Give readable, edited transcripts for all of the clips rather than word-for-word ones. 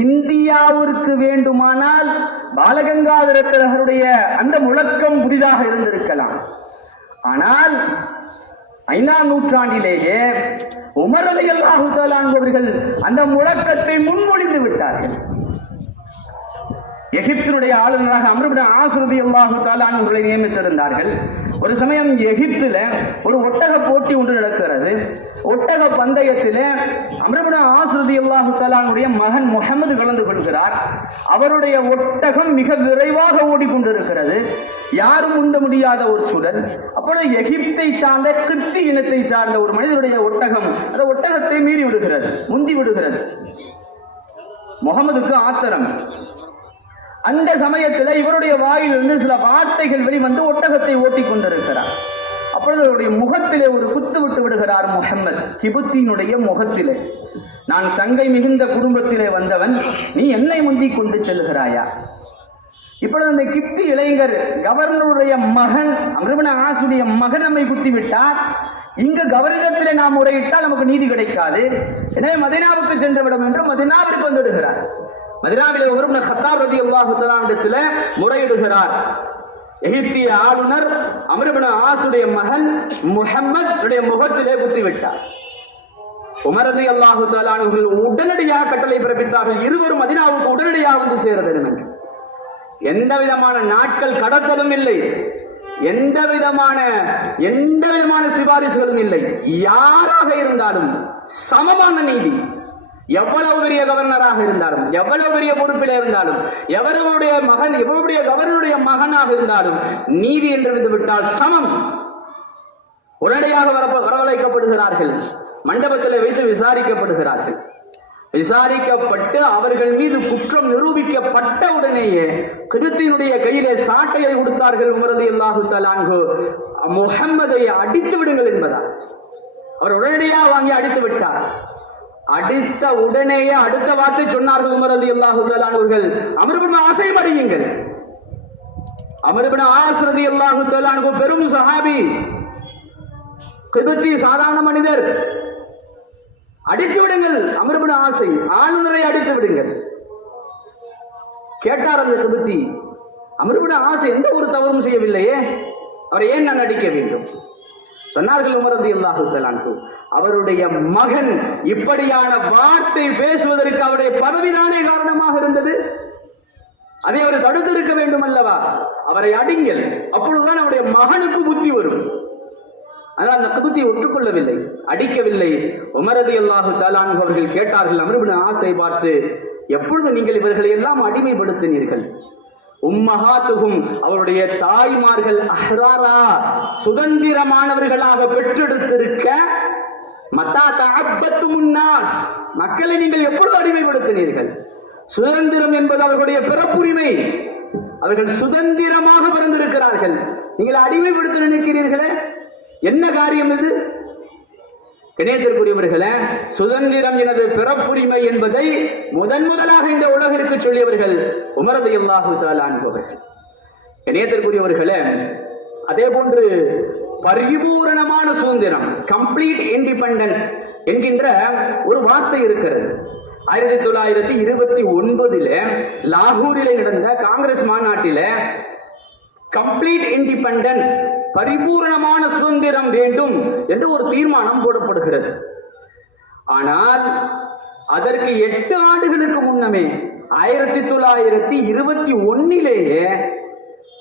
இந்தியாவிற்கு வேண்டுமானால் பாலகங்காதர திலகருடைய அந்த முழக்கம் புதிதாக இருந்திருக்கலாம். ஆனால் 5ஆம் நூற்றாண்டிலேயே உமர் ரலியல்லாஹு தஆலா அவர்கள் அந்த முழக்கத்தை முன்மொழிந்து விட்டார்கள். எகிப்தினுடைய ஆளுநராக அம்ர் இப்னு ஆஸ் ரலியல்லாஹு தஆலா அவர்களை நியமித்திருந்தார்கள். ஒரு சமயம் எகிப்தில் ஒரு ஒட்டக போட்டி ஒன்று நடக்கிறது. ஒட்டக பந்தயத்தில் அம்ர் இப்னு ஆஸ் ரலியல்லாஹு தஆலா அவருடைய மகன் முஹம்மது கலந்து கொள்கிறார். அவருடைய ஒட்டகம் மிக விரைவாக ஓடிக்கொண்டிருக்கிறது. யாரும் உண்ட முடியாத ஒரு சூழல். அப்பொழுது எகிப்தை சார்ந்த கிப்தி இனத்தை சார்ந்த ஒரு மனிதனுடைய ஒட்டகம் அந்த ஒட்டகத்தை மீறி விடுகிறது, முந்தி விடுகிறது. முகமதுக்கு ஆத்திரம். அந்த சமயத்தில் இவருடைய வாயிலிருந்து சில வார்த்தைகள் வெளிவந்து ஒட்டகத்தை ஓட்டி கொண்டிருக்கிறார். அப்பொழுது அவருடைய முகத்திலே ஒரு குத்து விட்டு விடுகிறார் முஹம்மது, கிபுத்தினுடைய முகத்திலே. நான் சங்கை மிகுந்த குடும்பத்திலே வந்தவன், நீ என்னை முந்தி கொண்டு செல்கிறாயா? இப்பொழுது அந்த கிப்தி இளைஞர் கவர்னருடைய மகன் அம்ர் இப்னு ஆஸுடைய மகன் நம்மை குத்தி விட்டார். இங்கு கவர்னரிடத்திலே நாம் முறையிட்டால் நமக்கு நீதி கிடைக்காது, எனவே மதீனாவுக்கு சென்று விடும் என்று மதீனாவிற்கு வந்துடுகிறார். மதீனாவிலே உமர் இப்னு கத்தாப் ரலியல்லாஹு தஆலா இடத்திலே முறையிடுகிறார். எகிப்திய ஆளுநர் அம்ர் இப்னு ஆஸுடைய மகன் முஹம்மதுடைய முகத்திலே குத்திவிட்டார். உமர் ரலியல்லாஹு தஆலா அவர்கள் உடனடியாக கட்டளை பிறப்பித்தார்கள், இருவரும் மதீனாவுக்கு உடனடியாக வந்து சேர வேண்டும் என்று. எந்த விதமான நாட்கள் கடத்தலும் இல்லை, எந்த விதமான சிபாரிசுகளும் இல்லை. யாராக இருந்தாலும் சமமான நீதி. எவ்வளவு பெரிய கவர்னராக இருந்தாலும், எவ்வளவு பெரிய பொறுப்பில் இருந்தாலும், எவருடைய மகன் எவருடைய கவர்னருடைய மகனாக இருந்தாலும் நீதி என்று விட்டால் சமம். உடனடியாக வரவழைக்கப்படுகிறார்கள். மண்டபத்தில் வைத்து விசாரிக்கப்படுகிறார்கள். விசாரிக்கப்பட்டு அவர்கள் மீது குற்றம் நிரூபிக்கப்பட்ட உடனேயே கிறிஸ்தினுடைய கையிலே சாட்டையை கொடுத்தார்கள். உமர் ரலியல்லாஹு தஆலா அன்ஹு முஹம்மதை அடித்து விடுங்கள் என்பதால் அவர் உடனடியாக வாங்கி அடித்து விட்டார். அடித்த உடனேயே அடுத்த வார்த்தை சொன்னார்கள் உமர் ரலியல்லாஹு தஆலா அவர்கள், அம்ர் இப்னு ஆஸை படியுங்கள். அம்ர் இப்னு ஆஸ் ரலியல்லாஹு தஆலா அன்ஹு பெரும் சஹாபி, கிப்தி சாதாரண மனிதர். அடித்து விடுங்கள் அம்ர் இப்னு ஆஸை, ஆளுநரை அடித்து விடுங்கள். கேட்டார் அந்த கிப்தி, அம்ர் இப்னு ஆஸ் எந்த ஒரு தவறும் செய்யவில்லையே, அவரை ஏன் நான் அடிக்க வேண்டும்? சொன்னார்கள் உமர் ரலியல்லாஹு தஆலா அன்ஹு, அவருடைய மகன் இப்படியான வார்த்தை பேசுவதற்கு அவருடைய பதவிதானே காரணமாக இருந்தது. அதை அவர் தடுத்திருக்க வேண்டும் அல்லவா? அவரை அடிங்கள், அப்பொழுதுதான் அவருடைய மகனுக்கு புத்தி வரும். ஆனால் அந்த கிப்தி ஒற்றுக்கொள்ளவில்லை, அடிக்கவில்லை. உமர் ரலியல்லாஹு தஆலா அன்ஹு அவர்கள் கேட்டார்கள் அம்ர் இப்னு ஆஸை பார்த்து, எப்பொழுது நீங்கள் இவர்களை எல்லாம் அடிமைப்படுத்தினீர்கள்? உம்மஹாத்துஹும் அவருடைய தாய்மார்கள் அஹ்ராரா சுதந்திரமானவர்களாக பெற்றெடுத்திருக்க, மத்தா தஅப்பத்துமுன் நாஸ் மக்களை நீங்கள் எப்பொழுது அடிமைப்படுத்தினீர்கள்? சுதந்திரம் என்பது அவர்களுடைய பிறப்புரிமை. அவர்கள் சுதந்திரமாக பிறந்திருக்கிறார்கள், நீங்கள் அடிமைப்படுத்த நினைக்கிறீர்களே, என்ன காரியம் இது? கணேசருக்குரியவர்களே, சுதந்திரம் எனது பிறப்புரிமை என்பதை முதலாக இந்த உலகிற்கு சொல்லியவர்கள் உமர் ரலியல்லாஹு தஆலா அன்ஹு அவர்கள். கணேசருக்குரியவர்களே, அதே போன்று பரிபூரணமான சுதந்திரம், கம்ப்ளீட் இண்டிபெண்டன்ஸ் என்கின்ற ஒரு வார்த்தை இருக்கிறது. 1929 லாகூரில் நடந்த காங்கிரஸ் மாநாட்டில் கம்ப்ளீட் இண்டிபெண்டன்ஸ், பரிபூரணமான சுதந்திரம் வேண்டும் என்று ஒரு தீர்மானம் போடப்படுகிறது. ஆனால் அதற்கு 8 ஆண்டுகளுக்கு முன்னமே 1921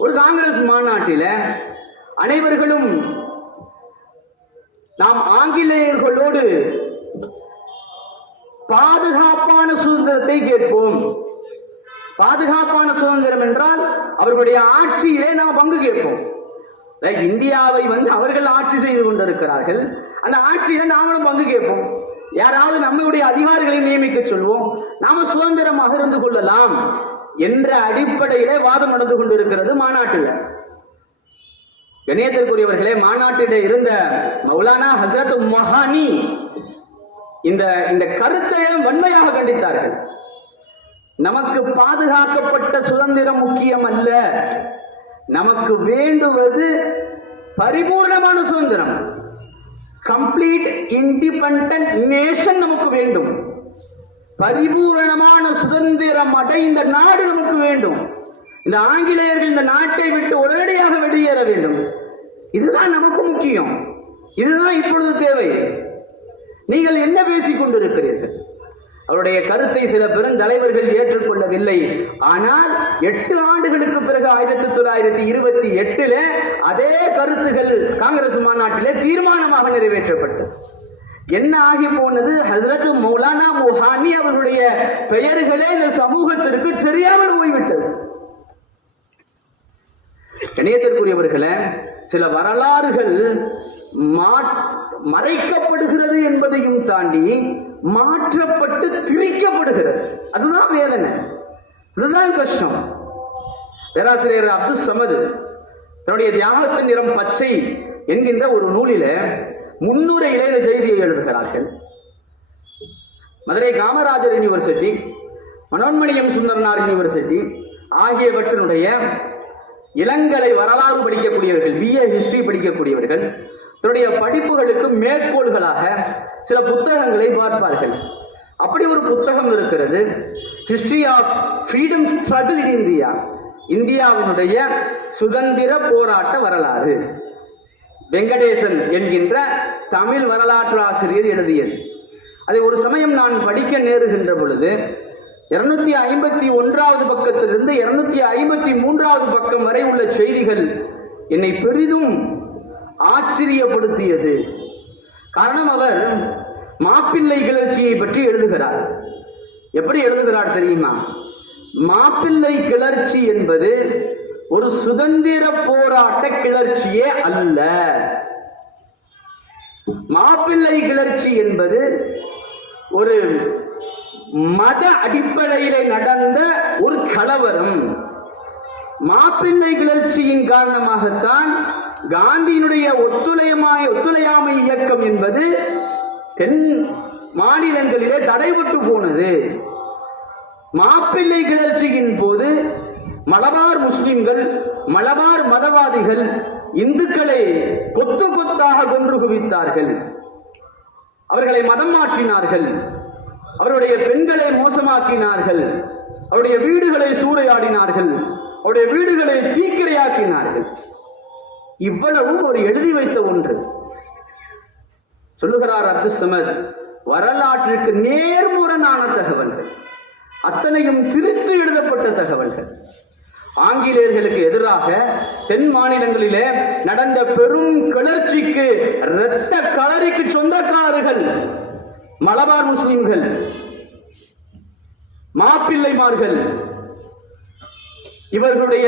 ஒரு காங்கிரஸ் மாநாட்டில் அனைவர்களும் நாம் ஆங்கிலேயர்களோடு பாதுகாப்பான சுதந்திரத்தை கேட்போம். பாதுகாப்பான சுதந்திரம் என்றால் அவர்களுடைய ஆட்சியிலே நாம் பங்கு கேட்போம். இந்தியாவை அவர்கள் ஆட்சி செய்து கொண்டிருக்கிறார்கள், அந்த ஆட்சியில நாங்களும் பங்கு கேட்போம். யாராவது நம்முடைய அதிகாரிகளை நியமிக்க சொல்வோம், நாம சுதந்திரமாக இருந்து கொள்ளலாம் என்ற அடிப்படையிலே வாதம் நடந்து கொண்டிருக்கிறது மாநாட்டில். கணியத்திற்குரியவர்களே, மாநாட்டில் இருந்த மௌலானா ஹசரத் மஹானி இந்த கருத்தை வன்மையாக கண்டித்தார்கள். நமக்கு பாதுகாக்கப்பட்ட சுதந்திரம் முக்கியம் அல்ல, நமக்கு வேண்டுவது பரிபூர்ணமான சுதந்திரம், கம்ப்ளீட் இண்டிபெண்டன்ட் நேஷன் நமக்கு வேண்டும். பரிபூரணமான சுதந்திரம் பாடுபட்ட இந்த நாடு நமக்கு வேண்டும். இந்த ஆங்கிலேயர்கள் இந்த நாட்டை விட்டு உடனடியாக வெளியேற வேண்டும். இதுதான் நமக்கு முக்கியம். இதுதான் இப்பொழுது தேவை. நீங்கள் என்ன பேசிக் கொண்டிருக்கிறீர்கள்? அவருடைய கருத்தை சில பெருந்தலைவர்கள் ஏற்றுக்கொள்ளவில்லை. ஆனால் 8 ஆண்டுகளுக்கு பிறகு 1928 அதே கருத்துகள் காங்கிரஸ் மாநாட்டிலே தீர்மானமாக நிறைவேற்றப்பட்டது. என்ன ஆகி போனது? ஹஜ்ரத் மௌலானா முஹானி அவர்களுடைய பெயர்களே இந்த சமூகத்திற்கு தெரியாமல் போய்விட்டது. கணியத்திற்குரியவர்களே, சில வரலாறுகள் மறைக்கப்படுகிறது என்பதையும் தாண்டி மாற்றப்பட்டு திரிக்கப்படுகிறது. அதுதான் வேதனை, அதுதான் கஷ்டம். பேராசிரியர் அப்துல் சமது தன்னுடைய தியாகத்தின் நிறம் பச்சை என்கின்ற ஒரு நூலில 300 இளைய செய்தியை எழுதுகிறார்கள். மதுரை காமராஜர் யூனிவர்சிட்டி, மனோன்மணியம் சுந்தரனார் யூனிவர்சிட்டி ஆகியவற்றினுடைய இளங்கலை வரலாறு படிக்கக்கூடியவர்கள், BA ஹிஸ்டரி படிக்கக்கூடியவர்கள் தன்னுடைய படிப்புகளுக்கு மேற்கோள்களாக சில புத்தகங்களை பார்ப்பார்கள். அப்படி ஒரு புத்தகம் இருக்கிறது, history of freedom struggle in India, இந்தியாவினுடைய சுதந்திர போராட்ட வரலாறு. வெங்கடேசன் என்கின்ற தமிழ் வரலாற்று ஆசிரியர் எழுதியது. அதை ஒரு சமயம் நான் படிக்க நேருகின்ற பொழுது 251வது பக்கத்திலிருந்து 253வது பக்கம் வரை உள்ள செய்திகள் என்னை பெரிதும் ஆச்சரியப்படுத்தியது. காரணம், அவர் மாப்பிள்ளை கிளர்ச்சியை பற்றி எழுதுகிறார். எப்படி எழுதுகிறார் தெரியுமா? மாப்பிள்ளை கிளர்ச்சி என்பது ஒரு சுதந்திர போராட்ட கிளர்ச்சியே அல்ல. மாப்பிள்ளை கிளர்ச்சி என்பது ஒரு மத அடிப்படையிலே நடந்த ஒரு கலவரம். மாப்பிள்ளை கிளர்ச்சியின் காரணமாகத்தான் காந்தியினுடைய ஒத்துழையாமை இயக்கம் என்பது தென் மாநிலங்களிலே தடைபட்டு போனது. மாப்பிள்ளை கிளர்ச்சியின் போது மலபார் முஸ்லிம்கள், மலபார் மதவாதிகள் இந்துக்களை கொத்து கொத்தாக கொன்று குவித்தார்கள். அவர்களை மதம் மாற்றினார்கள். அவருடைய பெண்களை மோசமாக்கினார்கள். அவருடைய வீடுகளை சூறையாடினார்கள். அவருடைய வீடுகளை தீக்கிரையாக்கினார்கள். இவ்வளவும் ஒரு எழுதி வைத்த ஒன்று. சொல்லுகிறார் அப்துல் சமத், வரலாற்றிற்கு நேர்முரணான தகவல்கள், அத்தனையும் திரித்து எழுதப்பட்ட தகவல்கள். ஆங்கிலேயர்களுக்கு எதிராக தென் மாநிலங்களிலே நடந்த பெரும் கிளர்ச்சிக்கு இரத்த களரிக்கு சொந்தக்காரர்கள் மலபார் முஸ்லிம்கள், மாப்பிள்ளைமார்கள். இவர்களுடைய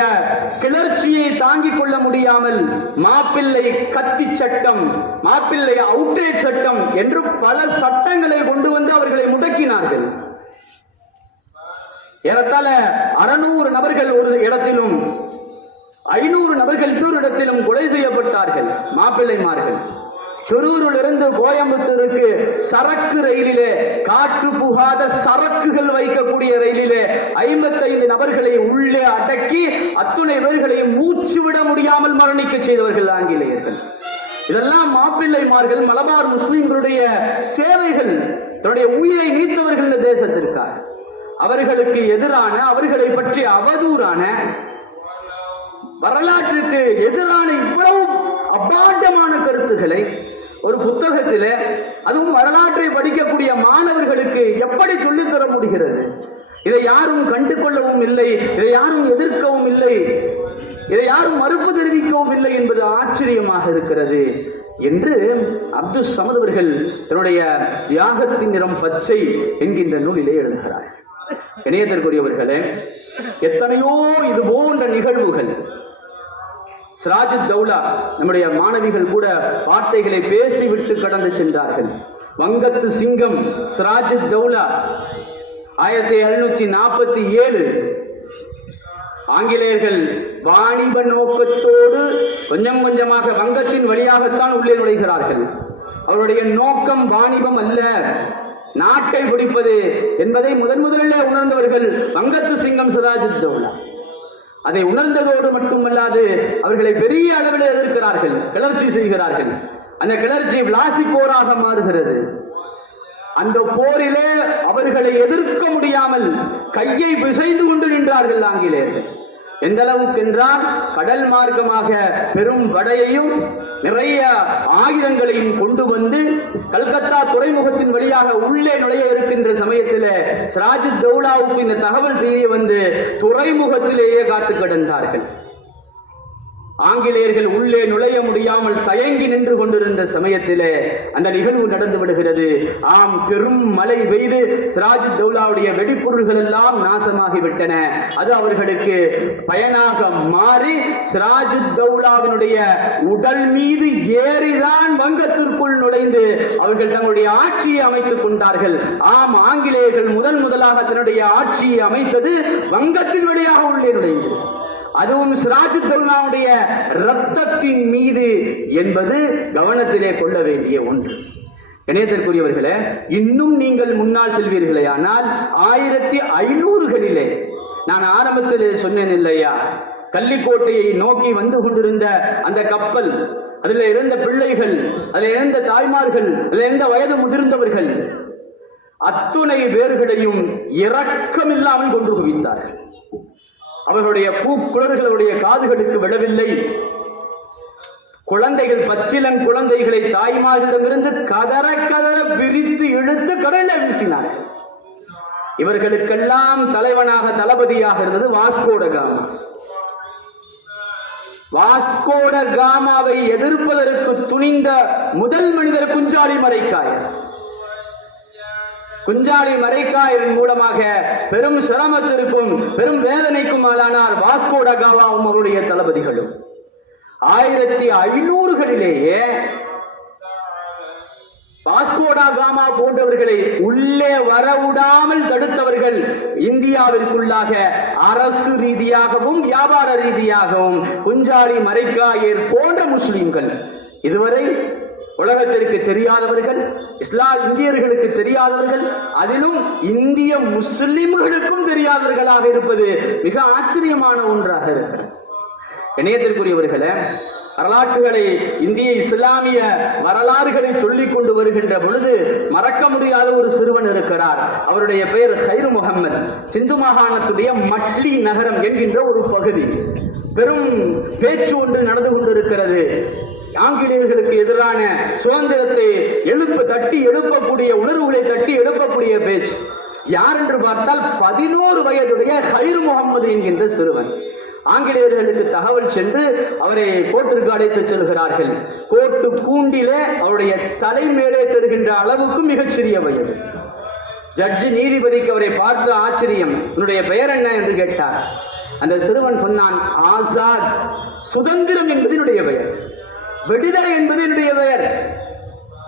கிளர்ச்சியை தாங்கிக் கொள்ள முடியாமல் மாப்பிள்ளை கத்தி சட்டம், மாப்பிள்ளை அவுட்ரேஜ் சட்டம் என்று பல சட்டங்களை கொண்டு வந்து அவர்களை முடக்கினார்கள். ஏறத்தாழ 600 நபர்கள் ஒரு இடத்திலும் 500 நபர்கள் இன்னொரு இடத்திலும் கொலை செய்யப்பட்டார்கள் மாப்பிள்ளைமார்கள். சொரூரிலிருந்து கோயம்புத்தூருக்கு சரக்கு ரயிலிலே, காற்று புகாத சரக்குகள் வைக்கக்கூடிய ரயிலிலே 55 நபர்களை உள்ளே அடக்கி அத்துணை பேர்களை மூச்சு விட முடியாமல் மரணிக்க செய்தவர்கள் ஆங்கிலேயர்கள். இதெல்லாம் மாப்பிள்ளைமார்கள், மலபார் முஸ்லிம்களுடைய சேவைகள், தன்னுடைய உயிரை நீத்தவர்கள் இந்த தேசத்திற்காக. அவர்களுக்கு எதிரான, அவர்களை பற்றி அவதூறான, வரலாற்றுக்கு எதிரான இவ்வளவு அபாண்டமான கருத்துக்களை ஒரு புத்தகத்திலே, அதுவும் வரலாற்றை படிக்கக்கூடிய மாணவர்களுக்கு எப்படி சொல்லித்தர முடிகிறது? இதை யாரும் கண்டு கொள்ளவும் இல்லை, இதை யாரும் எதிர்க்கவும் இல்லை, இதை யாரும் மறுப்பு தெரிவிக்கவும் இல்லை என்பது ஆச்சரியமாக இருக்கிறது என்று அப்துல் சமத் அவர்கள் தன்னுடைய தியாகத்தின் நிறம் பச்சை என்கின்ற நூலிலே எழுதுகிறார். இணையத்திற்குரியவர்களே, எத்தனையோ இது போன்ற நிகழ்வுகள். சிராஜுத் தௌலா, நம்முடைய மாணவிகள் கூட வார்த்தைகளை பேசிவிட்டு கடந்து சென்றார்கள். வங்கத்து சிங்கம் சிராஜுத் தௌலா 1747 ஆங்கிலேயர்கள் வாணிப நோக்கத்தோடு கொஞ்சம் கொஞ்சமாக வங்கத்தின் வழியாகத்தான் உள்ளே நுழைகிறார்கள். அவருடைய நோக்கம் வாணிபம் அல்ல, நாட்டை பிடிப்பது என்பதை முதலிலே உணர்ந்தவர்கள் வங்கத்து சிங்கம் சிராஜுத் தௌலா. அதை உணர்ந்ததோடு மட்டுமல்லாது அவர்களை பெரிய அளவில் எதிர்க்கிறார்கள், கிளர்ச்சி செய்கிறார்கள். அந்த கிளர்ச்சி விளாசி போராக மாறுகிறது. அந்த போரிலே அவர்களை எதிர்க்க முடியாமல் கையை பிசைந்து கொண்டு நின்றார்கள் ஆங்கிலேயர்கள். எந்த அளவுக்கு என்றால் கடல் மார்க்கமாக பெரும் படையையும் நிறைய ஆயுதங்களையும் கொண்டு வந்து கல்கத்தா துறைமுகத்தின் வழியாக உள்ளே நுழைய இருக்கின்ற சமயத்தில் சிராஜுத்தௌலாவுக்கு இந்த தகவல் தெரிய வந்து துறைமுகத்திலேயே காத்து கிடந்தார்கள். ஆங்கிலேயர்கள் உள்ளே நுழைய முடியாமல் தயங்கி நின்று கொண்டிருந்த சமயத்திலே அந்த நிகழ்வு நடந்து விடுகிறது. ஆம், பெரும் மழை பெய்து சிராஜுத்தௌலாவுடைய வெடிப்பொருள்கள் எல்லாம் நாசமாகிவிட்டன. அது அவர்களுக்கு பயனாக மாறி சிராஜுத்தௌலாவினுடைய உடல் மீது ஏறிதான் வங்கத்திற்குள் நுழைந்து அவர்கள் தங்களுடைய ஆட்சியை அமைத்துக் கொண்டார்கள். ஆம், ஆங்கிலேயர்கள் முதலாக தன்னுடைய ஆட்சியை அமைத்தது வங்கத்தின் வழியாக உள்ளே நுழைந்து, அதுவும் சிராஜுத்தௌலாவுடைய ரத்தத்தின் மீது என்பது கவனத்திலே கொள்ள வேண்டிய ஒன்று. இணையத்திற்குரியவர்களே, இன்னும் நீங்கள் முன்னால் செல்வீர்களே ஆனால் 1500களிலே நான் ஆரம்பத்தில் சொன்னேன் இல்லையா, கள்ளிக்கோட்டையை நோக்கி வந்து கொண்டிருந்த அந்த கப்பல், அதில் இருந்த பிள்ளைகள், அதில் இருந்த தாய்மார்கள், அதில் இருந்த வயது முதிர்ந்தவர்கள், அத்துணை பேர்களையும் இரக்கமில்லாமல் கொன்று குவித்தார்கள். அவர்களுடைய கூக்குரல்களுடைய காதுகளுக்கு விடவில்லை. குழந்தைகள், பச்சிலன் குழந்தைகளை தாய்மார்களிடமிருந்து கதற கதற விரித்து இழுத்து கடலில் வீசினார்கள். இவர்களுக்கெல்லாம் தலைவனாக தளபதியாக இருந்தது வாஸ்கோட காமா. வாஸ்கோட காமாவை எதிர்ப்பதற்கு துணிந்த முதல் மனிதர் குஞ்சாலி மரைக்காயர். குஞ்சாலி மரைக்காயரின் மூலமாக பெரும் சிரமத்திற்கும் பெரும் வேதனைக்கும் ஆளானார் வாஸ்கோட காமாவும் அவருடைய தளபதிகளும். 1500களிலேயே வாஸ்கோடா காமா போன்றவர்களை உள்ளே வரவிடாமல் தடுத்தவர்கள் இந்தியாவிற்குள்ளாக அரசு ரீதியாகவும் வியாபார ரீதியாகவும் குஞ்சாலி மரைக்காயர் போன்ற முஸ்லிம்கள். இதுவரை உலகத்திற்கு தெரியாதவர்கள், இந்தியர்களுக்கு தெரியாதவர்கள், அதிலும் இந்திய முஸ்லிம்களுக்கும் தெரியாதவர்களாக இருப்பது மிக ஆச்சரியமான ஒன்றாக இருக்கிறது. இணையத்திற்குரியவர்களே, வரலாற்றுகளை, இந்திய இஸ்லாமிய வரலாறுகளை சொல்லிக் கொண்டு வருகின்ற பொழுது மறக்க முடியாத ஒரு சிறுவன் இருக்கிறார். அவருடைய பெயர் ஹைரு முகமது. சிந்து மாகாணத்துடைய மட்லி நகரம் என்கின்ற ஒரு பகுதி. பெரும் பேச்சு ஒன்று நடந்து கொண்டிருக்கிறது. ஆங்கிலேயர்களுக்கு எதிரான சுதந்திரத்தை தட்டி எழுப்பக்கூடிய, உணர்வுகளை தட்டி எழுப்பக்கூடிய பேச்சு. யார் என்று பார்த்தால் 11 வயதுடைய ஹைரு முகமது என்கின்ற சிறுவன். ஆங்கிலேயர்களுக்கு தகவல் சென்று அவரை கோர்ட்டிற்கு அழைத்து செல்கிறார்கள். கோர்ட்டு கூண்டிலே அவருடைய தலைமேலே தருகின்ற அளவுக்கு மிகச்சிறிய வயது. ஜட்ஜி நீதிபதிக்கு அவரை பார்த்து ஆச்சரியம், உன்னுடைய பெயர் என்ன என்று கேட்டார். அந்த சிறுவன் சொன்னான், ஆசாத், சுதந்திரம் என்பது என்னுடைய பெயர், விடுதலை என்பது என்னுடைய பெயர்.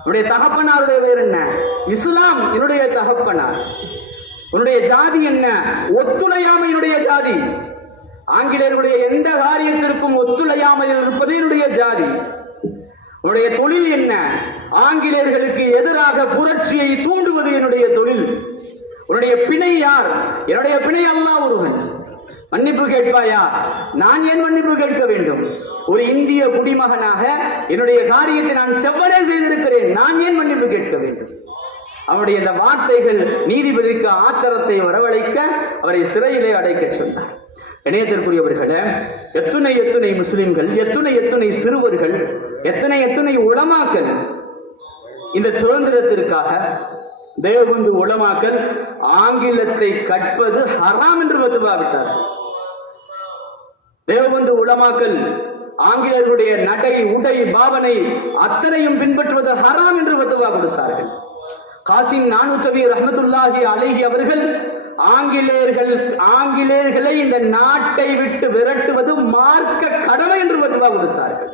உன்னுடைய தகப்பனாருடைய பெயர் என்ன? இஸ்லாம் என்னுடைய தகப்பனார். உன்னுடைய ஜாதி என்ன? ஒத்துழையாமை என்னுடைய ஜாதி. ஆங்கிலேயருடைய எந்த காரியத்திற்கும் ஒத்துழையாமையில் இருப்பது என்னுடைய ஜாதி. உன்னுடைய தொழில் என்ன? ஆங்கிலேயர்களுக்கு எதிராக புரட்சியை தூண்டுவது என்னுடைய தொழில். உன்னுடைய பிணை யார்? என்னுடைய பிணை அல்லாஹ் ஒருவன். மன்னிப்பு கேட்பாயா? நான் ஏன் மன்னிப்பு கேட்க வேண்டும்? ஒரு இந்திய குடிமகனாக என்னுடைய காரியத்தை நான் செவ்வனே செய்திருக்கிறேன், நான் ஏன் மன்னிப்பு கேட்க வேண்டும்? அவருடைய இந்த வார்த்தைகள் நீதிபதிக்கு ஆத்திரத்தை வரவழைக்க அவரை சிறையிலே அடைக்க சொன்னார். இணையத்திற்குரியவர்களே, எத்துணை முஸ்லிம்கள், எத்துணை சிறுவர்கள், எத்தனை உலமாக்கள் இந்த சுதந்திரத்திற்காக, தேவபந்து உலமாக்கள் ஆங்கிலத்தை கற்பது ஹராம் என்று ஃபத்வா விட்டார்கள். தேவபந்து உலமாக்கள் ஆங்கிலேயர்களுடைய நடை, உடை, பாவனை அத்தனையும் பின்பற்றுவது ஹராம் என்று ஃபத்வா கொடுத்தார்கள். காசிம் நானூத்தவி ரஹ்மத்துல்லாஹி அலைஹி அவர்கள் ஆங்கிலேயர்களை இந்த நாட்டை விட்டு விரட்டுவது மார்க்க கடமை என்று ஃபத்வா கொடுத்தார்கள்.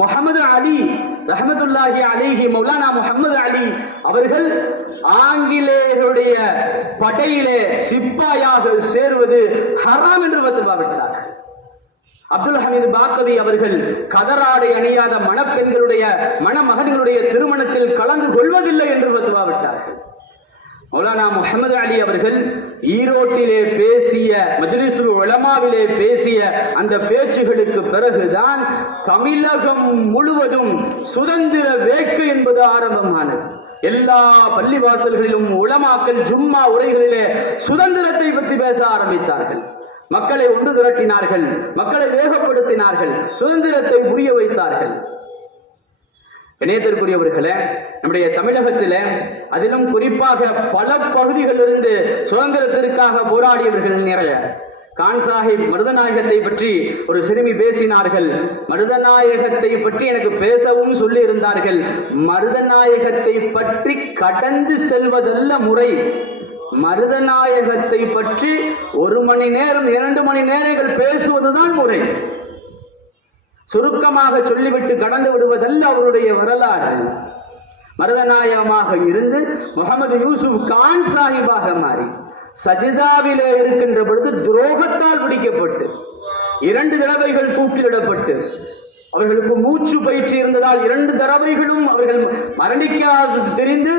முஹம்மது அலி ரஹ்மத்துல்லாஹி அலைஹி, மௌலானா முஹம்மது அலி அவர்கள் ஆங்கிலேயருடைய படையிலே சிப்பாயாக சேர்வது ஹராம் என்று ஃபத்வா விட்டார்கள். அப்துல் ஹமீது பாக்கவி அவர்கள் கதராடை அணியாத மணப்பெண்களுடைய மணமகன்களுடைய திருமணத்தில் கலந்து கொள்வதில்லை என்று ஃபத்வா விட்டார்கள். மௌலானா முஹம்மது அலி அவர்கள் ஈரோட்டிலே பேசிய, மஜ்லிஸுல் உலமாவிலே பேசிய அந்த பேச்சுகளுக்கு பிறகுதான் தமிழகம் முழுவதும் சுதந்திர வேட்கை என்பது ஆரம்பமானது. எல்லா பள்ளிவாசல்களிலும் உலமாக்கள் ஜும்மா உரைகளிலே சுதந்திரத்தை பற்றி பேச ஆரம்பித்தார்கள். மக்களை ஒன்று திரட்டினார்கள், மக்களை வேகப்படுத்தினார்கள், சுதந்திரத்தை புரிய வைத்தார்கள். இணையத்திற்குரியவர்களே, நம்முடைய தமிழகத்தில் அதிலும் குறிப்பாக பல பகுதிகளிலிருந்து சுதந்திரத்திற்காக போராடியவர்கள் நிறைய. கான் சாஹிப் மருதநாயகத்தை பற்றி ஒரு சிறுமி பேசினார்கள். மருதநாயகத்தை பற்றி எனக்கு பேசவும் சொல்லி இருந்தார்கள். மருதநாயகத்தை பற்றி கடந்து செல்வதல்ல முறை, மருதநாயகத்தை பற்றி 1 மணி நேரம் 2 மணி நேரங்கள் பேசுவதுதான் முறை. சுருக்கமாக சொல்லிவிட்டு கடந்து விடுவதல்ல அவருடைய வரலாறு. மருதநாயகமாக இருந்து முகமது யூசுப் கான் சாஹிபாக மாறி சஜிதாவிலே இருக்கின்ற பொழுது துரோகத்தால் பிடிக்கப்பட்டு 2 தடவைகள் தூக்கிலிடப்பட்டு அவர்களுக்கு மூச்சு பயிற்சி இருந்ததால் 2 தடவைகளும் அவர்கள் மரணிக்காது தெரிந்து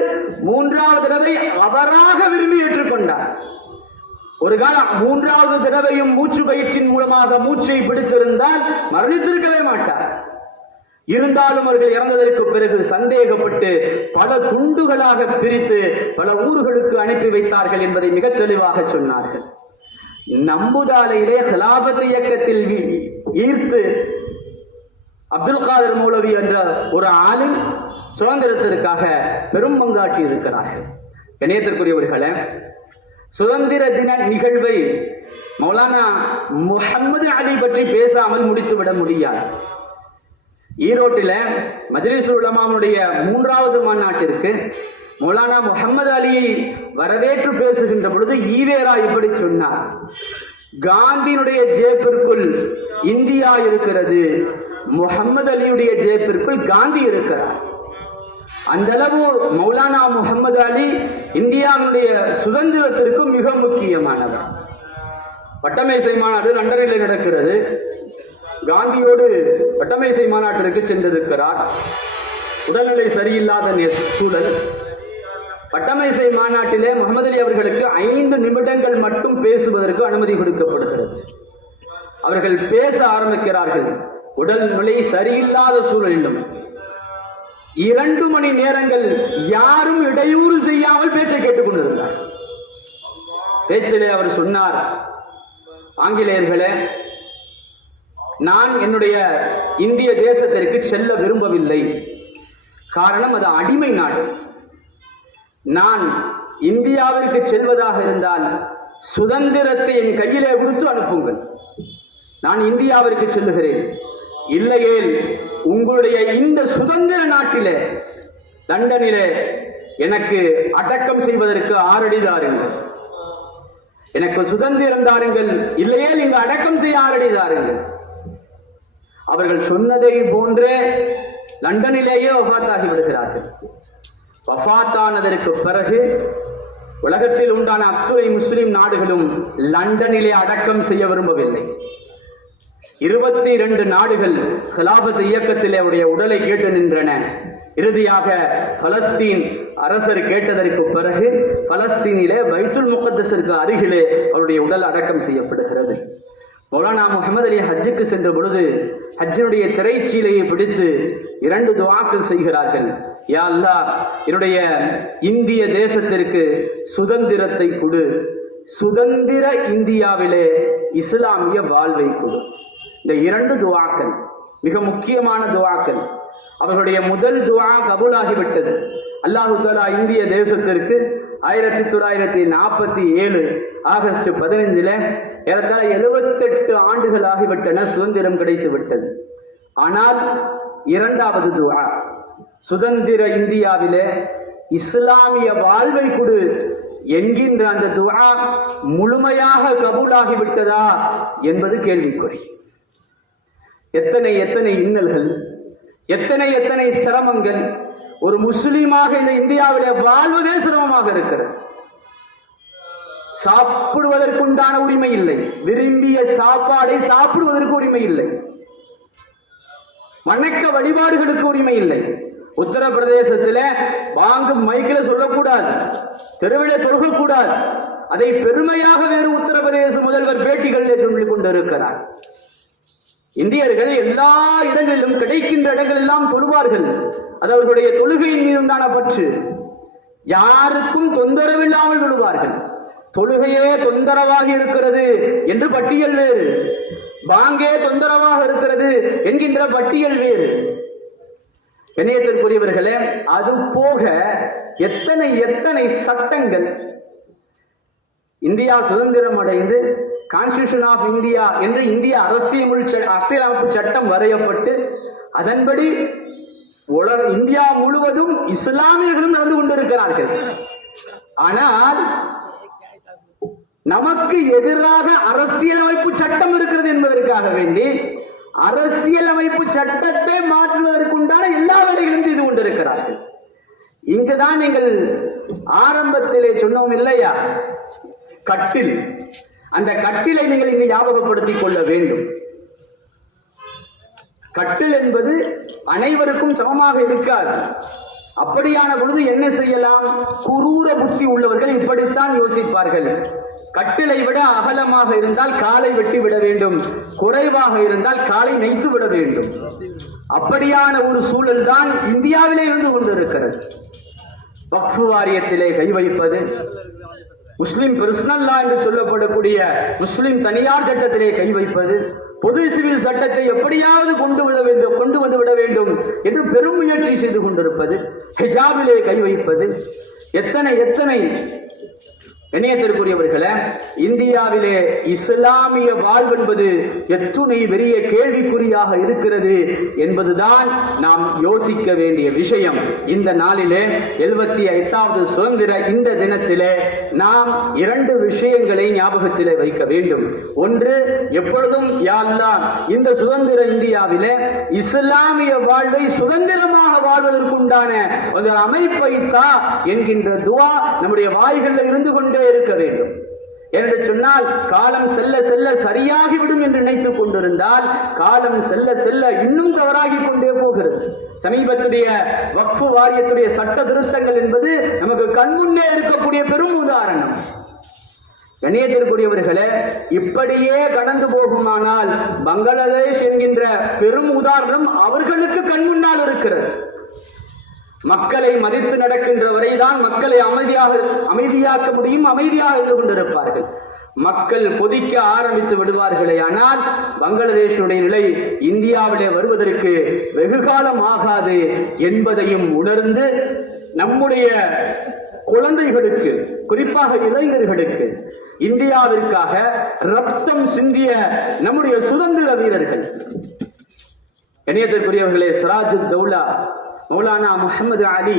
3வது தடவை அவராக விரும்பி ஏற்றுக்கொண்டார். ஒரு காலம் 3வது தடவையும் மூச்சு பயிற்சியின் மூலமாக மூச்சை பிடித்திருந்தால் மரணித்திருக்கவே மாட்டார். இருந்தாலும் அவர்கள் இறந்ததற்கு பிறகு சந்தேகப்பட்டு பல துண்டுகளாக பிரித்து பல ஊர்களுக்கு அனுப்பி வைத்தார்கள் என்பதை மிக தெளிவாக சொன்னார்கள். நம்புதாலையிலே ஹிலாபத் இயக்கத்தில் ஈர்த்து அப்துல் காதர் மௌலவி என்ற ஒரு ஆளும் சுதந்திரத்திற்காக பெரும் பங்காற்றி இருக்கிறார்கள். இணையத்திற்குரியவர்களே, சுதந்திர தின நிகழ்வை மௌலானா முஹம்மது அலி பற்றி பேசாமல் முடித்துவிட முடியாது. ஈரோட்டில் மஜ்லிஸுல் உலமாவுடைய 3வது மாநாட்டிற்கு மௌலானா முஹம்மது அலியை வரவேற்று பேசுகின்ற பொழுது ஈவேரா இப்படி சொன்னார்: காந்தியினுடைய ஜேப்பிற்குள் இந்தியா இருக்கிறது, முஹம்மது அலியுடைய ஜேப்பிற்குள் காந்தி இருக்கிறார். அந்த அளவு மௌலானா முஹம்மது அலி இந்தியாவுடைய சுதந்திரத்திற்கு மிக முக்கியமானவர். வட்டமேசை மாநாடு லண்டனில் நடக்கிறது. காந்தியோடு வட்டமேசை மாநாட்டிற்கு சென்றிருக்கிறார். உடல்நிலை சரியில்லாத சூழல். வட்டமேசை மாநாட்டிலே முகமது அலி அவர்களுக்கு 5 நிமிடங்கள் மட்டும் பேசுவதற்கு அனுமதி கொடுக்கப்படுகிறது. அவர்கள் பேச ஆரம்பிக்கிறார்கள். உடல்நிலை சரியில்லாத சூழலிலும் 2 மணி நேரங்கள் யாரும் இடையூறு செய்யாமல் பேச்சை கேட்டுக் கொண்டிருந்தார். பேச்சிலே அவர் சொன்னார்: ஆங்கிலேயர்களே, நான் என்னுடைய இந்திய தேசத்திற்கு செல்ல விரும்பவில்லை. காரணம், அது அடிமை நாடு. நான் இந்தியாவிற்கு செல்வதாக இருந்தால் சுதந்திரத்தை என் கையிலே கொடுத்து அனுப்புங்கள். நான் இந்தியாவிற்கு செல்லுகிறேன். இல்லையேல் உங்களுடைய இந்த சுதந்திர நாட்டிலே லண்டனிலே எனக்கு அடக்கம் செய்வதற்கு 6 அடி தாருங்கள். எனக்கு சுதந்திரம் தாருங்கள், இல்லையேல் இங்கு அடக்கம் செய்ய 6 அடி தாருங்கள். அவர்கள் சொன்னதை போன்றே லண்டனிலேயே வஃபாத்தாகி விடுகிறார்கள். வஃபாத்தானதற்கு பிறகு உலகத்தில் உண்டான அத்துணை முஸ்லிம் நாடுகளும் லண்டனிலே அடக்கம் செய்ய விரும்பவில்லை. 22 நாடுகள் ஹிலாபத் இயக்கத்தில் அவருடைய உடலை கேட்டு நின்றன. இறுதியாக பலஸ்தீன் அரசர் கேட்டதற்கு பிறகு பலஸ்தீனிலே பைத்துல் முகத்தஸிற்கு அருகிலே அவருடைய உடல் அடக்கம் செய்யப்படுகிறது. மௌலானா முஹம்மது அலி ஹஜ்ஜுக்கு சென்ற பொழுது ஹஜ்ஜினுடைய திரைச்சீலையை பிடித்து 2 துஆக்கள் செய்கிறார்கள். யா அல்லாஹ், என்னுடைய இந்திய தேசத்திற்கு சுதந்திரத்தை கொடு, சுதந்திர இந்தியாவிலே இஸ்லாமிய வாழ்வை கொடு. இந்த 2 துஆக்கள் மிக முக்கியமான துஆக்கள். அவர்களுடைய முதல் துஆ கபூலாகிவிட்டது. அல்லாஹு தஆலா இந்திய தேசத்திற்கு 1947 ஆகஸ்ட் 15 ஏறத்தாழ 78 ஆண்டுகள் ஆகிவிட்டன, சுதந்திரம் கிடைத்து விட்டது. ஆனால் 2வது துஆ, சுதந்திர இந்தியாவிலே இஸ்லாமிய வாழ்வை கொடு என்கின்ற அந்த துஆ முழுமையாக கபூலாகிவிட்டதா என்பது கேள்விக்குறி. எத்தனை எத்தனை இன்னல்கள், எத்தனை சிரமங்கள். ஒரு முஸ்லீமாக இந்த இந்தியாவிலே வாழ்வதே சிரமமாக இருக்கிறது. சாப்பிடுவதற்குண்டான உரிமை இல்லை, விரும்பிய சாப்பாடை சாப்பிடுவதற்கு உரிமை இல்லை, வணக்க வழிபாடுகளுக்கு உரிமை இல்லை. உத்தரப்பிரதேசத்தில் பாங்கு மைக்கில் சொல்லக்கூடாது, தெருவிலே தொழுகக்கூடாது. அதை பெருமையாக வேறு உத்தரப்பிரதேச முதல்வர் பேட்டிகளிலே சொல்லிக் கொண்டிருக்கிறார். இந்தியர்கள் எல்லா இடங்களிலும் கிடைக்கின்ற இடங்கள் எல்லாம் தொழுவார்கள். அது அவர்களுடைய தொழுகையின் மீது உண்டான பற்று. யாருக்கும் தொந்தரவில்லாமல் விடுவார்கள். தொழுகையே தொந்தரவாக இருக்கிறது என்று பட்டியல் வேறு, பாங்கே தொந்தரவாக இருக்கிறது என்கின்ற பட்டியல் வேறு. கண்ணியத்திற்குரியவர்களே, அது போக எத்தனை எத்தனை சட்டங்கள் இந்தியா சுதந்திரம் அடைந்து கான்ஸ்டிடியூஷன் ஆஃப் இந்தியா என்று இந்திய அரசியலமைப்பு சட்டம் வரையப்பட்டு அதன்படி இந்தியா முழுவதும் இஸ்லாமியர்களும் நடந்து கொண்டிருக்கிறார்கள். ஆனால் நமக்கு எதிராக அரசியலமைப்பு சட்டம் இருக்கிறது என்பதற்காக வேண்டி அரசியலமைப்பு சட்டத்தை மாற்றுவதற்குண்டான எல்லா வேலைகளும் செய்து கொண்டிருக்கிறார்கள். இங்குதான் நீங்கள் ஆரம்பத்திலே சொன்னோம் இல்லையா, கட்டில். அந்த கட்டிலை நீங்கள் இங்கு ஞாபகப்படுத்திக் கொள்ள வேண்டும். கட்டில் என்பது அனைவருக்கும் சமமாக இருக்காது. அப்படியான பொழுது என்ன செய்யலாம்? குரூர புத்தி உள்ளவர்கள் இப்படித்தான் யோசிப்பார்கள். கட்டிலை விட அகலமாக இருந்தால் காலை வெட்டி விட வேண்டும், குறைவாக இருந்தால் காலை நெய்த்து விட வேண்டும். அப்படியான ஒரு சூழல் தான் இந்தியாவிலே இருந்து கொண்டிருக்கிறது. வக்ஃபு வாரியத்திலே கை வைப்பது, முஸ்லிம் பர்சனல் லா என்று சொல்லப்படக்கூடிய முஸ்லிம் தனியார் சட்டத்திலே கை வைப்பது, பொது சிவில் சட்டத்தை எப்படியாவது கொண்டு வந்து விட வேண்டும் என்று பெரும் முயற்சி செய்து கொண்டிருப்பது, ஹிஜாபிலே கை வைப்பது, எத்தனை எத்தனை. இணையத்திற்குரியவர்களே, இந்தியாவிலே இஸ்லாமிய வாழ்வென்பது எத்துணை பெரிய கேள்விக்குறியாக இருக்கிறது என்பதுதான் நாம் யோசிக்க வேண்டிய விஷயம். இந்த நாளிலே 78வது சுதந்திர இந்த தினத்திலே நாம் 2 விஷயங்களை ஞாபகத்திலே வைக்க வேண்டும். ஒன்று, எப்பொழுதும் யா அல்லாஹ் இந்த சுதந்திர இந்தியாவிலே இஸ்லாமிய வாழ்வை சுதந்திரமாக வாழ்வதற்குண்டான ஒரு அமைப்பை தா என்கின்ற துஆ நம்முடைய வாய்களில் இருந்து கொண்டே இருக்க வேண்டும். என்று சொன்னால் காலம் செல்ல செல்ல சரியாகிவிடும் என்று நினைத்துக் கொண்டிருந்தால் காலம் செல்ல செல்ல இன்னும் தவறாகி கொண்டே போகிறது. சமீபத்துடைய வக்ஃபு வாரியத்துடைய சட்ட திருத்தங்கள் என்பது நமக்கு கண்முன்னே இருக்கக்கூடிய பெரும் உதாரணம். கண்ணியத்திற்குரியவர்களே, இப்படியே கடந்து போகுமானால் பங்களாதேஷ் என்கின்ற பெரும் உதாரணம் அவர்களுக்கு கண்முன்னால் இருக்கிறது. மக்களை மதித்து நடக்கின்ற வரைதான் மக்களை அமைதியாக்க முடியும், அமைதியாக இருந்து கொண்டிருப்பார்கள். மக்கள் கொதிக்க ஆரம்பித்து விடுவார்களே ஆனால் பங்களாதேஷுடைய நிலை இந்தியாவிலே வருவதற்கு வெகு காலம் ஆகாது என்பதையும் உணர்ந்து நம்முடைய குழந்தைகளுக்கு, குறிப்பாக இளைஞர்களுக்கு, இந்தியாவிற்காக ரத்தம் சிந்திய நம்முடைய சுதந்திர வீரர்கள், இணையத்திற்குரியவர்களே, சிராஜுத் தௌலா, மௌலானா முஹம்மது அலி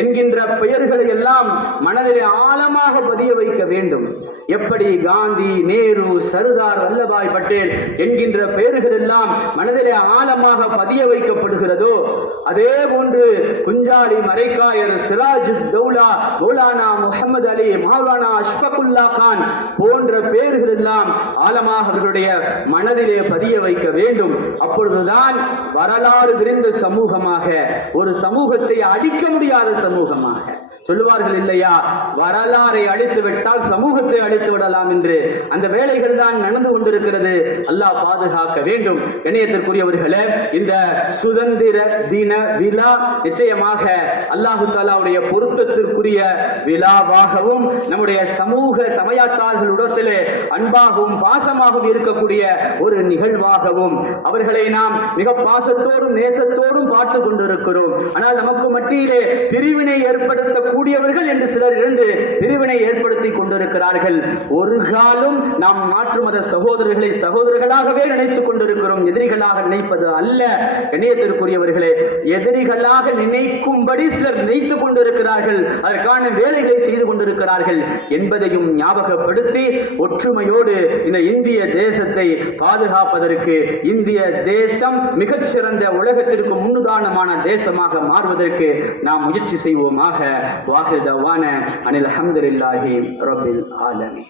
என்கின்ற பெயர்களை எல்லாம் மனதிலே ஆழமாக பதிய வைக்க வேண்டும். எப்படி காந்தி, நேரு, சர்தார் வல்லபாய் பட்டேல் என்கின்ற பெயர்கள் எல்லாம் மனதிலே ஆழமாக பதிய வைக்கப்படுகிறதோ அதே போன்று குஞ்சாலி மரைக்காயர், சிராஜ் தௌலா, மௌலானா முஹம்மது அலி, மௌலானா அஷ்ஃபகுல்லா கான் போன்ற பெயர்கள் எல்லாம் ஆழமாக அவர்களுடைய மனதிலே பதிய வைக்க வேண்டும். அப்பொழுதுதான் வரலாறு விரிந்த சமூகமாக, ஒரு சமூகத்தை அழிக்க முடியாத சமூகமாக, சொல்லுவார்கள் இல்லையா, வரலாறை அழித்து விட்டால் சமூகத்தை அழித்து விடலாம் என்று, அந்த வேலைகள் தான் நடந்து கொண்டிருக்கிறது. அல்லாஹ் பாதுகாக்க வேண்டும். இணையத்திற்குரியவர்களே, இந்த சுதந்திர தின விழா நிச்சயமாக அல்லாஹு தஆலாவுடைய பொருத்தத்திற்குரிய விழாவாகவும் நம்முடைய சமூக சமயத்தார்களுடத்திலே அன்பாகவும் பாசமாகவும் இருக்கக்கூடிய ஒரு நிகழ்வாகவும் அவர்களை நாம் மிக பாசத்தோடும் நேசத்தோடும் பார்த்து கொண்டிருக்கிறோம். ஆனால் நமக்கு மத்தியிலே பிரிவினை ஏற்படுத்த கூடியவர்கள் என்று சிலர் இருந்து பிரிவினை ஏற்படுத்திக் கொண்டிருக்கிறார்கள். ஒரு காலம் நாம் மாற்று மத சகோதரர்களை சகோதரர்களாகவே நினைத்துக் கொண்டிருக்கிறோம், எதிரிகளாக நினைப்பது அல்ல. இணையத்திற்குரியவர்களே, எதிரிகளாக நினைக்கும்படி சிலர் நினைத்துக் கொண்டிருக்கிறார்கள், அதற்கான வேலைகளை செய்து கொண்டிருக்கிறார்கள் என்பதையும் ஞாபகப்படுத்தி ஒற்றுமையோடு இந்த இந்திய தேசத்தை பாதுகாப்பதற்கு, இந்திய தேசம் மிகச்சிறந்த உலகத்திற்கு முன்னுதாரணமான தேசமாக மாறுவதற்கு நாம் முயற்சி செய்வோமாக. வாஹிர் தவானா அனில் அல்ஹம்துலில்லாஹி ரப்பில் ஆலமீன்.